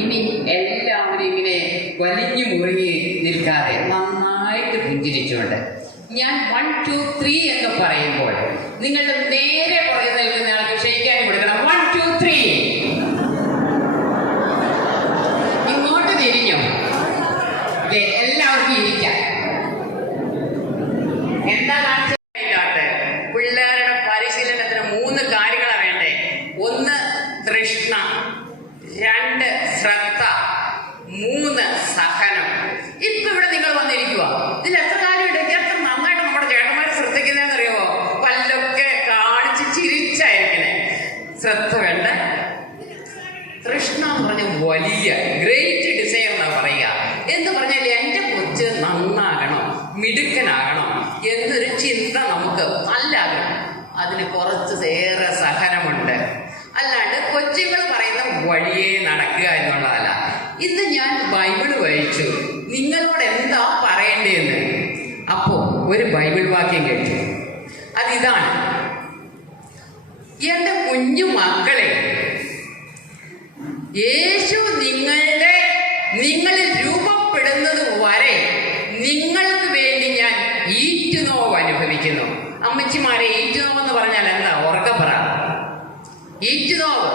ഇനി എല്ലാവരും ഇങ്ങനെ വലിഞ്ഞു മുറുകി നിൽക്കാതെ നന്നായിട്ട് പുഞ്ചിരിച്ചുകൊണ്ട്. ഞാൻ വൺ ടു ത്രീ എന്ന് പറയുമ്പോൾ നിങ്ങളുടെ നേരെ പുറകെ നിൽക്കുന്ന ആൾക്ക് ക്ഷയിക്കാൻ കൊടുക്കണം. വൺ ടു ത്രീ ഇങ്ങോട്ട് തിരിഞ്ഞു. എല്ലാവർക്കും ഇരിക്കാം. എന്താ തൃഷ്ണ എന്ന് പറഞ്ഞ വലിയ ഗ്രേറ്റ് ഡിസൈർ എന്നാ പറയുക. എന്ന് പറഞ്ഞാൽ എന്റെ കൊച്ച് നന്നാകണം മിടുക്കനാകണം എന്നൊരു ചിന്ത നമുക്ക് അല്ലാകണം അതിന് കുറച്ച് ഏറെ സഹനമുണ്ട് അല്ലാണ്ട് കൊച്ചുങ്ങൾ പറയുന്ന വഴിയേ നടക്കുക എന്നുള്ളതല്ല ഇന്ന് ഞാൻ ബൈബിൾ വായിച്ചു നിങ്ങളോട് എന്താ പറയേണ്ടതെന്ന് അപ്പോ ഒരു ബൈബിൾ വാക്യം കേട്ടു അതിതാണ് എന്റെ കുഞ്ഞു മക്കളെ യേശു നിങ്ങളുടെ നിങ്ങളിൽ രൂപപ്പെടുന്നത് വരെ നിങ്ങൾക്ക് വേണ്ടി ഞാൻ ഈറ്റുനോവ് അനുഭവിക്കുന്നു. അമ്മച്ചിമാരെ ഈറ്റുനോവ് എന്ന് പറഞ്ഞാൽ എന്താ? ഉറക്കപ്പറ. ഈറ്റുനോവ്.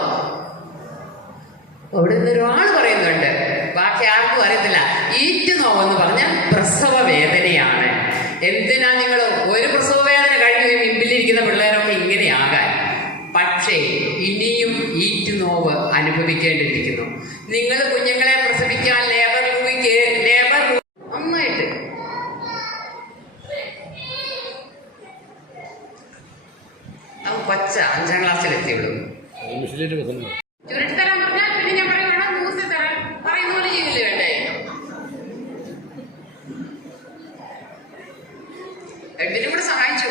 അവിടെ നിന്ന് ഒരാൾ പറയുന്നുണ്ട്. ബാക്കി ആർക്കും അറിയത്തില്ല. ഈറ്റുനോവ് എന്ന് പറഞ്ഞാൽ പ്രസവ വേദനയാണ് എന്തിനാ നിങ്ങൾ ഒരു പ്രസവ വേദന കഴിഞ്ഞ് മുമ്പിലിരിക്കുന്ന പിള്ളേരൊക്കെ ഇങ്ങനെയാകാൻ? പക്ഷേ ഇനിയും ഈറ്റുനോവ് അനുഭവിക്കേണ്ടിയിരിക്കുന്നു. നിങ്ങൾ കുഞ്ഞുങ്ങളെ പ്രസവിക്കാൻ ലേബർ റൂമിക്ക് ലേബർ നന്നായിട്ട്. കൊച്ച അഞ്ചാം ക്ലാസ്സിൽ എത്തിയുള്ളൂ. കഥ ചുരുട്ടി തരാൻ പറഞ്ഞാൽ പിന്നെ ഞാൻ രണ്ടിനും കൂടെ സഹായിച്ചു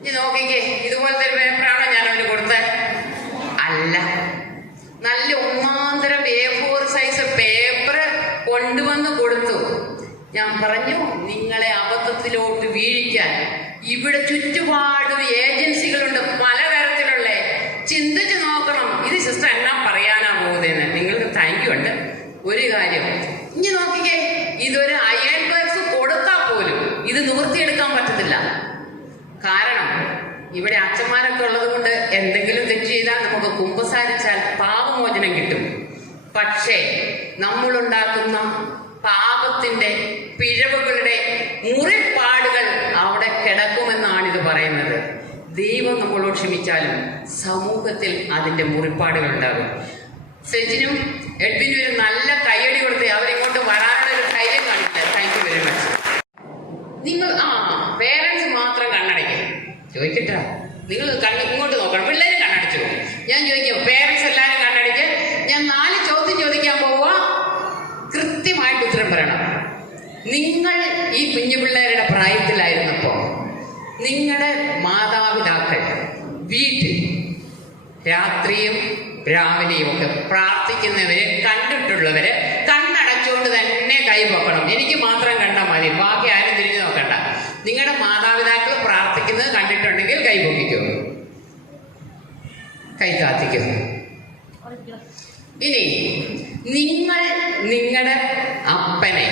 ഇത് നോക്കിക്കേ ഇതുപോലത്തെ ഒരു പേപ്പറാണോ ഞാൻ അവന് കൊടുത്തത് അല്ല നല്ല ഒന്നാന്തരം എ ഫോർ സൈസ് പേപ്പർ കൊണ്ടുവന്ന് കൊടുത്തു ഞാൻ പറഞ്ഞു നിങ്ങളെ അബദ്ധത്തിലോട്ട് വീഴിക്കാൻ ഇവിടെ ചുറ്റുപാടും ഏജൻസികളുണ്ട് പലതരത്തിലുള്ള. ചിന്തിച്ചു നോക്കണം. ഇത് സിസ്റ്റർ എന്നാ പറയാനാ പോകുന്നതെന്ന്. നിങ്ങൾക്ക് താങ്ക് യു ഉണ്ട്. ഒരു കാര്യം ഇനി നോക്കിക്കേ. ഇതൊരു അയൺ ബോക്സ് കൊടുത്താൽ പോലും ഇത് നിവൃത്തിയെടുക്കാൻ പറ്റത്തില്ല. കാരണം ഇവിടെ അച്ഛന്മാരൊക്കെ ഉള്ളത് കൊണ്ട് എന്തെങ്കിലും തെറ്റ് ചെയ്താൽ നമുക്ക് കുമ്പസാരിച്ചാൽ പാപമോചനം കിട്ടും. പക്ഷേ നമ്മളുണ്ടാക്കുന്ന പാപത്തിന്റെ പിഴവുകളുടെ മുറിപ്പാടുകൾ അവിടെ കിടക്കുമെന്നാണ് ഇത് പറയുന്നത്. ദൈവം നമ്മളോട് ക്ഷമിച്ചാലും സമൂഹത്തിൽ അതിന്റെ മുറിപ്പാടുകൾ ഉണ്ടാകും. സെജിനും എഡ്വിനും ഒരു നല്ല കൈയടി കൊടുത്ത് അവരിങ്ങോട്ട് വരാനുള്ള ഒരു ധൈര്യം കാണിക്കില്ല താങ്ക് യു വെരി മച്ച് നിങ്ങൾ ആ പേരൻസ് മാത്രം കണ്ണടയ്ക്കും. ചോദിക്കട്ടാ. നിങ്ങൾ കണ്ണ് ഇങ്ങോട്ട് നോക്കണം. പിള്ളേരും കണ്ണടച്ചു ഞാൻ ചോദിക്കും പേരൻസ് നിങ്ങൾ ഈ കുഞ്ഞു പിള്ളേരുടെ പ്രായത്തിലായിരുന്നപ്പോ നിങ്ങളുടെ മാതാപിതാക്കൾ വീട്ടിൽ രാത്രിയും രാവിലെയും ഒക്കെ പ്രാർത്ഥിക്കുന്നവരെ കണ്ടിട്ടുള്ളവരെ കണ്ണടച്ചുകൊണ്ട് തന്നെ കൈ പൊക്കണം. എനിക്ക് മാത്രം കണ്ടാൽ മതി. ബാക്കി ആരും തിരിഞ്ഞു നോക്കണ്ട. നിങ്ങളുടെ മാതാപിതാക്കൾ പ്രാർത്ഥിക്കുന്നത് കണ്ടിട്ടുണ്ടെങ്കിൽ കൈ പൊക്കിക്കോ. കൈ കാത്തിക്കുന്നു ഇനി നിങ്ങൾ നിങ്ങളുടെ അപ്പനെ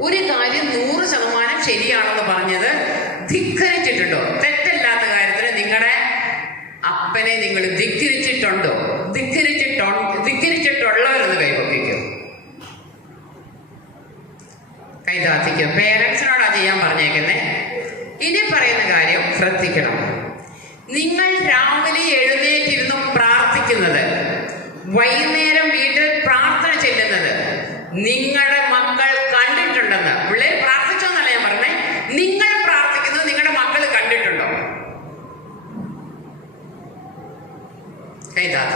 ഒരു കാര്യം നൂറ് ശതമാനം ശരിയാണെന്ന് പറഞ്ഞത് ധിക്കരിച്ചിട്ടുണ്ടോ? തെറ്റല്ലാത്ത കാര്യത്തിന് നിങ്ങളുടെ അപ്പനെ നിങ്ങൾ ധിക്കരിച്ചിട്ടുണ്ടോ? ധിക്കരിച്ചിട്ടോ ധിക്കരിച്ചിട്ടുള്ളവരെന്ന് കൈപൊക്കിക്കും കൈതാത്തിക്കും. പേരൻസിനോടാ ചെയ്യാൻ പറഞ്ഞേക്കുന്നേ. ഇനി പറയുന്ന കാര്യം ശ്രദ്ധിക്കണം. നിങ്ങൾ രാവിലെ എഴുന്നേറ്റിരുന്നു പ്രാർത്ഥിക്കുന്നത് വൈകുന്നേരം വീട്ടിൽ പ്രാർത്ഥന ചെല്ലുന്നത് നിങ്ങളുടെ മക്കൾ കണ്ടിട്ടുണ്ടെന്ന് പിള്ളേർ പ്രാർത്ഥിച്ചോന്നല്ല ഞാൻ പറഞ്ഞേ നിങ്ങൾ പ്രാർത്ഥിക്കുന്നത് നിങ്ങളുടെ മക്കൾ കണ്ടിട്ടുണ്ടോ കൈതാത്ത.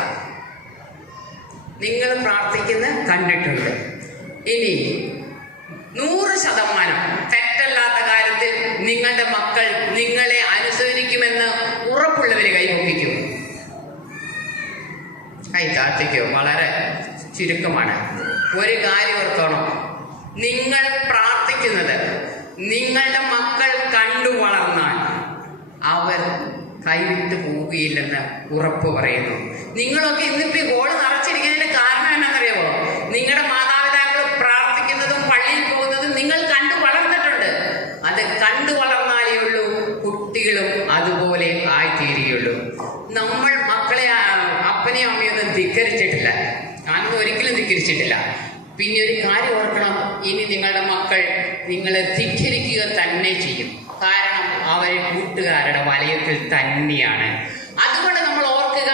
നിങ്ങൾ പ്രാർത്ഥിക്കുന്ന കണ്ടിട്ടുണ്ട്. ഇനി നൂറ് ശതമാനം തെറ്റല്ലാത്ത കാര്യത്തിൽ നിങ്ങളുടെ മക്കൾ നിങ്ങളെ അനുസരിക്കുമെന്ന് ഉറപ്പുള്ളവര് കൈവപ്പിക്കും കൈ താഴ്ത്തിക്കും വളരെ ചുരുക്കമാണ്. ഒരു കാര്യം ഓർത്തോണം. നിങ്ങൾ പ്രാർത്ഥിക്കുന്നത് നിങ്ങളുടെ മക്കൾ കണ്ടു വളർന്നാൽ കൈവിട്ട് പോവുകയില്ലെന്ന് ഉറപ്പ് പറയുന്നു. നിങ്ങളൊക്കെ ഇന്നിപ്പോ ഈ ഗോൾ നിറച്ചിരിക്കുന്നതിന്റെ കാരണം എന്നാണെന്നറിയാമോ നിങ്ങളുടെ മാതാപിതാക്കൾ പ്രാർത്ഥിക്കുന്നതും പള്ളിയിൽ പോകുന്നതും നിങ്ങൾ കണ്ടു വളർന്നിട്ടുണ്ട്. അത് കണ്ടു വളർന്നാലേ ഉള്ളൂ കുട്ടികളും അതുപോലെ ആയിത്തീരുകയുള്ളൂ. നമ്മൾ മക്കളെ അപ്പനെയും അമ്മയൊന്നും ധിക്കരിച്ചിട്ടില്ല. ഞാനൊന്നും ഒരിക്കലും ധിക്കരിച്ചിട്ടില്ല. പിന്നെ ഒരു കാര്യം ഓർക്കണം ഇനി നിങ്ങളുടെ മക്കൾ നിങ്ങളെ ധിക്കരിക്കുക തന്നെ ചെയ്യും. അവർ കൂട്ടുകാരുടെ വലയത്തിൽ തന്നെയാണ്. അതുകൊണ്ട് നമ്മൾ ഓർക്കുക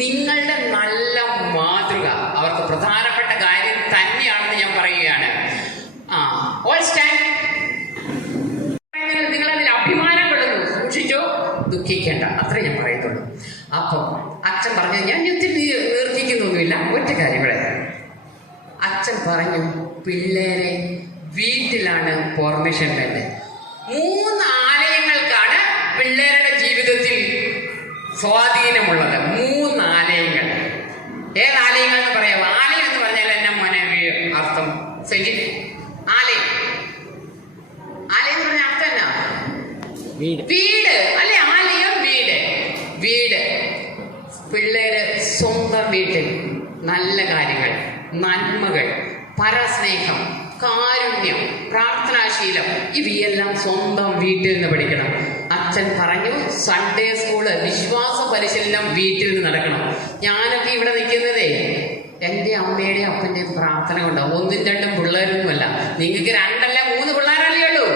നിങ്ങളുടെ നല്ല മാതൃക അവർക്ക് പ്രധാനപ്പെട്ട കാര്യം തന്നെയാണെന്ന് ഞാൻ പറയുകയാണ്. ആ ഓൾ സ്റ്റാൻഡ് നിങ്ങൾ അതിൽ അഭിമാനം കൊള്ളുന്നു സൂക്ഷിച്ചോ ദുഃഖിക്കേണ്ട. അത്രേ ഞാൻ പറയത്തുള്ളൂ അപ്പം അച്ഛൻ പറഞ്ഞു ഞാൻ ഒത്തിരി നീർത്തിക്കുന്നൊന്നുമില്ല ഒറ്റ കാര്യം ഇവിടെ. അച്ഛൻ പറഞ്ഞു പിള്ളേരെ വീട്ടിലാണ് പെർമിഷൻ വേണ്ടത്. മൂന്ന് പിള്ളേരുടെ ജീവിതത്തിൽ സ്വാധീനമുള്ളത് മൂന്ന് ആലയങ്ങൾ ഏത് ആലയങ്ങൾ എന്ന് പറയാം? ആലയം എന്ന് പറഞ്ഞാൽ എന്നെ മോനെ? അർത്ഥം. സെജി ആലയം. ആലയം എന്ന് പറഞ്ഞ അർത്ഥം എന്നാ? വീട്. അല്ലെ? ആലയം വീട്. വീട്. പിള്ളേര് സ്വന്തം വീട്ടിൽ നല്ല കാര്യങ്ങൾ നന്മകൾ പരസ്നേഹം കാരുണ്യം പ്രാർത്ഥനാശീലം ഇവയെല്ലാം സ്വന്തം വീട്ടിൽ നിന്ന് പഠിക്കണം. അച്ഛൻ പറഞ്ഞു സൺഡേ സ്കൂൾ വിശ്വാസ പരിശീലനം വീട്ടിൽ നിന്ന് നടക്കണം. ഞാനൊക്കെ ഇവിടെ നിൽക്കുന്നതേ എന്റെ അമ്മയുടെയും അപ്പന്റെയും പ്രാർത്ഥന കൊണ്ടാണ് ഒന്നും രണ്ടും പിള്ളേരൊന്നുമല്ല. നിങ്ങൾക്ക് രണ്ടല്ല മൂന്ന് പിള്ളേരല്ലേ ഉള്ളൂ.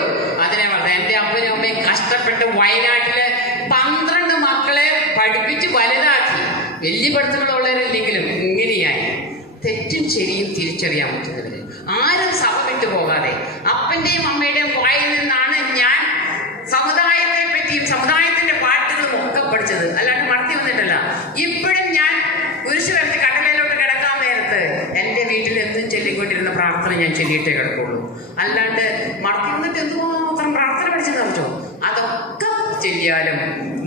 അതിനെ പറഞ്ഞത് എന്റെ അപ്പനും അമ്മയും കഷ്ടപ്പെട്ട് വയനാട്ടിലെ പന്ത്രണ്ട് മക്കളെ പഠിപ്പിച്ച് വലുതാക്കി. വലിയ പഠിത്തങ്ങളുള്ളവരില്ലെങ്കിലും ഇങ്ങനെയായി. തെറ്റും ശരിയും തിരിച്ചറിയാൻ പറ്റുന്നവര്. ആരും സഭ വിട്ടു പോകാതെ അപ്പന്റെയും അമ്മയുടെയും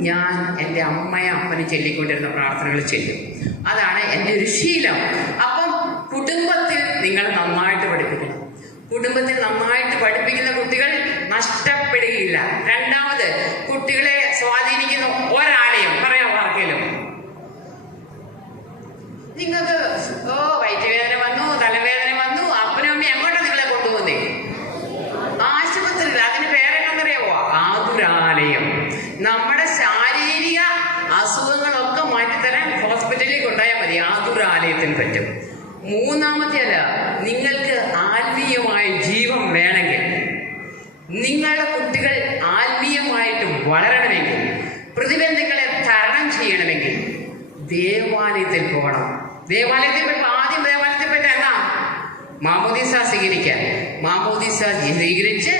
ഞാൻ എന്റെ അമ്മയും അപ്പനും ചൊല്ലിക്കൊണ്ടിരുന്ന പ്രാർത്ഥനകൾ ചെല്ലും. അതാണ് എന്റെ ഒരു ശീലം. അപ്പം കുടുംബത്തിൽ നിങ്ങൾ നന്നായിട്ട് പഠിപ്പിക്കണം. കുടുംബത്തിൽ നന്നായിട്ട് പഠിപ്പിക്കുന്ന കുട്ടികൾ നഷ്ടപ്പെടുകയില്ല. രണ്ടാമത് കുട്ടികളെ സ്വാധീനിക്കുന്ന മൂന്നാമത്തെ അല്ല നിങ്ങൾക്ക് ആത്മീയമായ ജീവൻ വേണമെങ്കിൽ നിങ്ങളുടെ കുട്ടികൾ ആത്മീയമായിട്ട് വളരണമെങ്കിൽ പ്രതിബന്ധങ്ങളെ തരണം ചെയ്യണമെങ്കിൽ ദേവാലയത്തിൽ പോകണം. ദേവാലയത്തിൽ പോയപ്പോൾ ആദ്യം ദേവാലയത്തിൽ പോയിട്ട് എന്നാ മാമോദിസ സ്വീകരിക്കാൻ. മാമോദിസ സ്വീകരിച്ച്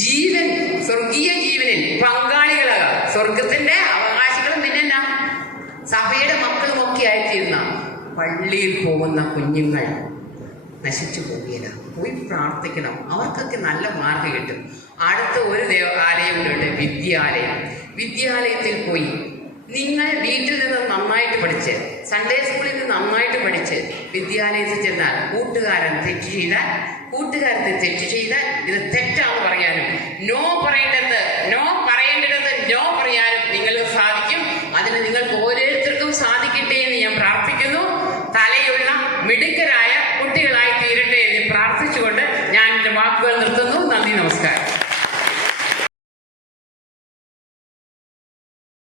ജീവൻ സ്വർഗീയ ജീവനിൽ പങ്കാളികളാകാം. സ്വർഗത്തിന്റെ അവകാശികളും പിന്നെ സഭയുടെ മക്കളും ഒക്കെ ആയിത്തീരുന്ന പള്ളിയിൽ പോകുന്ന കുഞ്ഞുങ്ങൾ നശിച്ചു പോകില്ല പോയി പ്രാർത്ഥിക്കണം. അവർക്കൊക്കെ നല്ല മാർക്ക് കിട്ടും. അടുത്ത ഒരു ദേവ ആലയം ഉണ്ട് വിദ്യാലയം. വിദ്യാലയത്തിൽ പോയി നിങ്ങൾ വീട്ടിൽ നിന്ന് നന്നായിട്ട് പഠിച്ച് സൺഡേ സ്കൂളിൽ നിന്ന് നന്നായിട്ട് പഠിച്ച് വിദ്യാലയത്തിൽ ചെന്നാൽ കൂട്ടുകാരൻ തെറ്റ് ചെയ്താൽ കൂട്ടുകാരത്തെ തെറ്റ് ചെയ്താൽ ഇത് തെറ്റാണെന്ന് പറയാനും. നോ പറയേണ്ടത്. നോ